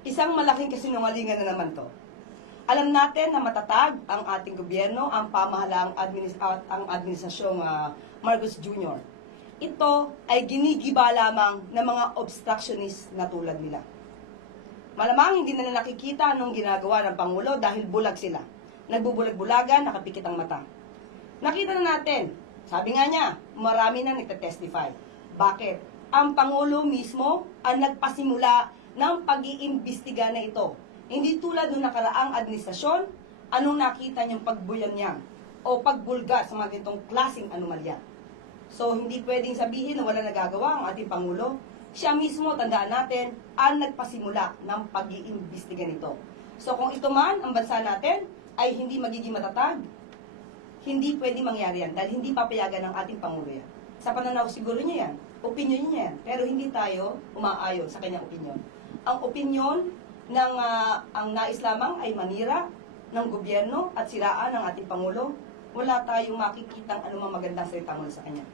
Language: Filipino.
Isang malaking kasinungalingan na naman to. Alam natin na matatag ang ating gobyerno, ang pamahalaang administrasyong Marcos Jr. Ito ay ginigiba lamang ng mga obstructionist na tulad nila. Malamang hindi nila nakikita anong ginagawa ng Pangulo dahil bulag sila. Nagbubulag-bulagan, nakapikit ang mata. Nakita na natin, sabi nga niya, marami na nagtetestify. Bakit? Ang Pangulo mismo ang nagpasimula ng pag-iimbestiga na ito. Hindi tulad ng nakaraang administrasyon, anong nakita niyong pagbuyan niya o pagbulgar sa mga ganitong klaseng anomalya. So, hindi pwedeng sabihin na wala nagagawa ang ating Pangulo. Siya mismo, tandaan natin, ang nagpasimula ng pag-iimbestiga nito. So, kung ito man, ang bansa natin, ay hindi magiging matatag, hindi pwedeng mangyari yan dahil hindi papayagan ng ating Pangulo yan. Sa pananaw siguro niya yan, opinion niya yan, pero hindi tayo umaayon sa kanyang opinion. Ang opinion ng ang nais lamang ay manira ng gobyerno at siraan ng ating Pangulo, wala tayong makikitang anumang magandang salita mula sa kanya.